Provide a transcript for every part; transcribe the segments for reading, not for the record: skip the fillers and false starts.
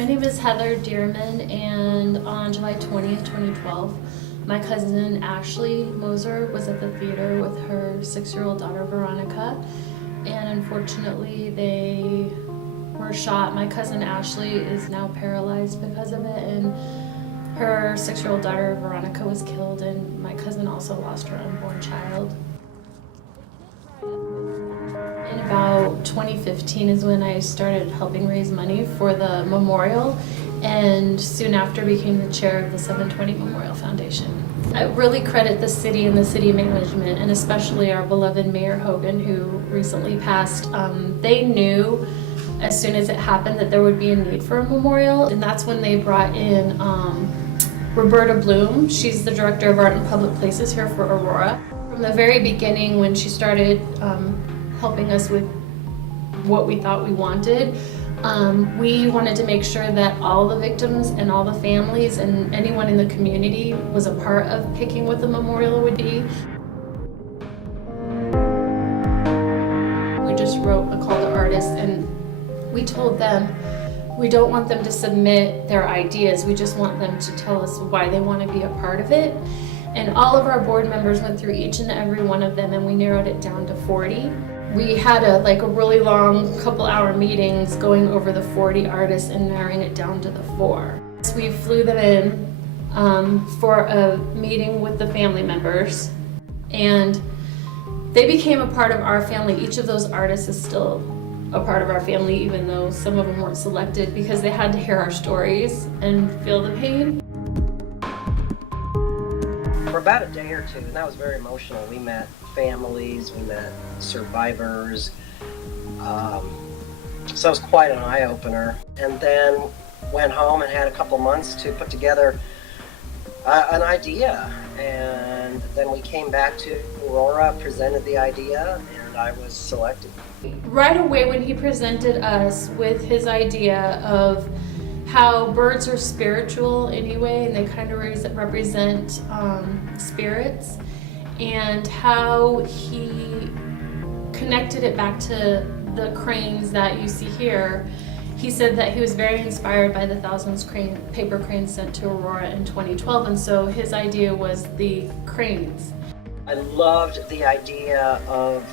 My name is Heather Dearman, and on July 20th, 2012, my cousin Ashley Moser was at the theater with her 6-year-old daughter Veronica, and unfortunately they were shot. My cousin Ashley is now paralyzed because of it, and her 6-year-old daughter Veronica was killed, and my cousin also lost her unborn child. In about 2015 is when I started helping raise money for the memorial, and soon after became the chair of the 720 Memorial Foundation. I really credit the city and the city management, and especially our beloved Mayor Hogan, who recently passed. They knew as soon as it happened that there would be a need for a memorial, and that's when they brought in Roberta Bloom. She's the director of art and public places here for Aurora. From the very beginning, when she started helping us with what we thought we wanted, we wanted to make sure that all the victims and all the families and anyone in the community was a part of picking what the memorial would be. We just wrote a call to artists, and we told them we don't want them to submit their ideas, we just want them to tell us why they want to be a part of it. And all of our board members went through each and every one of them, and we narrowed it down to 40. We had a really long couple-hour meetings going over the 40 artists and narrowing it down to the 4. So we flew them in for a meeting with the family members, and they became a part of our family. Each of those artists is still a part of our family, even though some of them weren't selected, because they had to hear our stories and feel the pain. For about a day or two, and that was very emotional. We met families, we met survivors, so it was quite an eye-opener. And then went home and had a couple months to put together an idea, and then we came back to Aurora, presented the idea, and I was selected. Right away when he presented us with his idea of how birds are spiritual anyway, and they kind of represent spirits, and how he connected it back to the cranes that you see here. He said that he was very inspired by the thousands paper cranes sent to Aurora in 2012, and so his idea was the cranes. I loved the idea of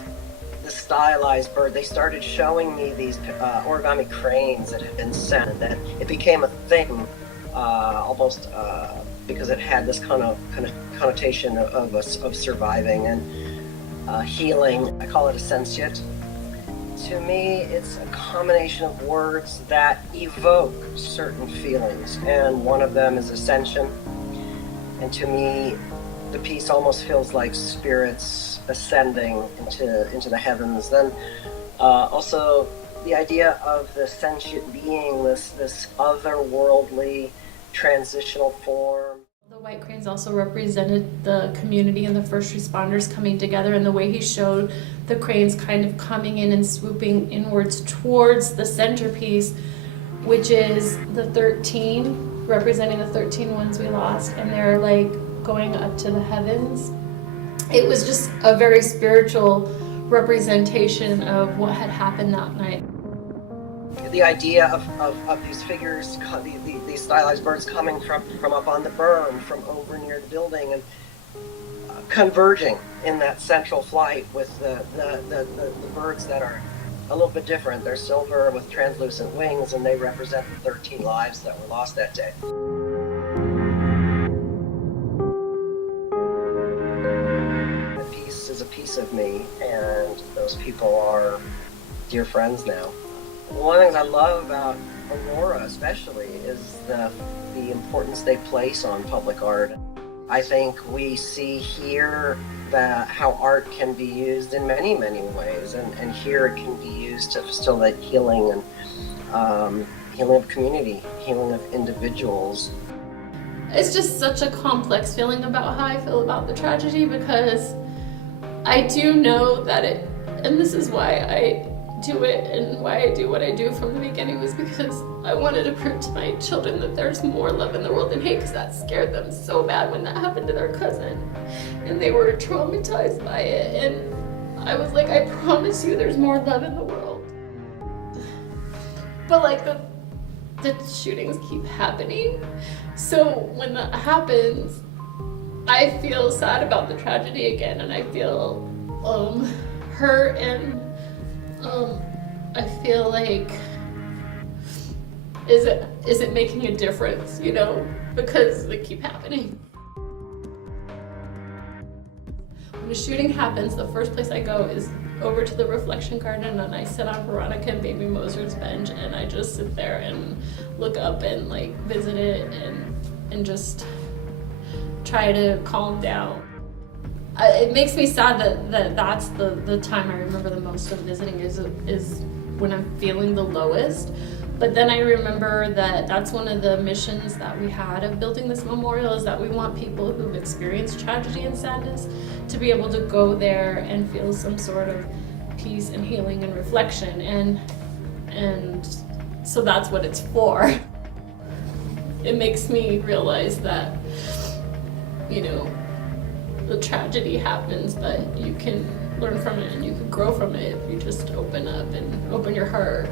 the stylized bird. They started showing me these origami cranes that had been sent, that it became a thing, almost because it had this kind of connotation of surviving and healing. I call it ascentiate. To me, it's a combination of words that evoke certain feelings, and one of them is ascension. And to me, the piece almost feels like spirits ascending into the heavens. Then also the idea of the sentient being, this otherworldly transitional form. The white cranes also represented the community and the first responders coming together, and the way he showed the cranes kind of coming in and swooping inwards towards the centerpiece, which is the 13, representing the 13 ones we lost, and they're going up to the heavens. It was just a very spiritual representation of what had happened that night. The idea of these figures, these stylized birds coming from up on the berm, from over near the building, and converging in that central flight with the birds that are a little bit different. They're silver with translucent wings, and they represent the 13 lives that were lost that day. The piece is a piece of me, and those people are dear friends now. One of the things I love about Aurora especially is the importance they place on public art. I think we see here that how art can be used in many, many ways, and here it can be used to facilitate healing and healing of community, healing of individuals. It's just such a complex feeling about how I feel about the tragedy, because I do know that and this is why I do it and why I do what I do from the beginning, was because I wanted to prove to my children that there's more love in the world than hate, because that scared them so bad when that happened to their cousin, and they were traumatized by it. And I was like, I promise you there's more love in the world. But the shootings keep happening. So when that happens, I feel sad about the tragedy again, and I feel hurt, and I feel like, is it making a difference, you know, because they keep happening. When a shooting happens, the first place I go is over to the reflection garden, and I sit on Veronica and Baby Moser's bench, and I just sit there and look up and like visit it and just try to calm down. It makes me sad that's the time I remember the most of visiting is when I'm feeling the lowest. But then I remember that that's one of the missions that we had of building this memorial, is that we want people who've experienced tragedy and sadness to be able to go there and feel some sort of peace and healing and reflection, and so that's what it's for. It makes me realize that, you know, the tragedy happens, but you can learn from it and you can grow from it if you just open up and open your heart.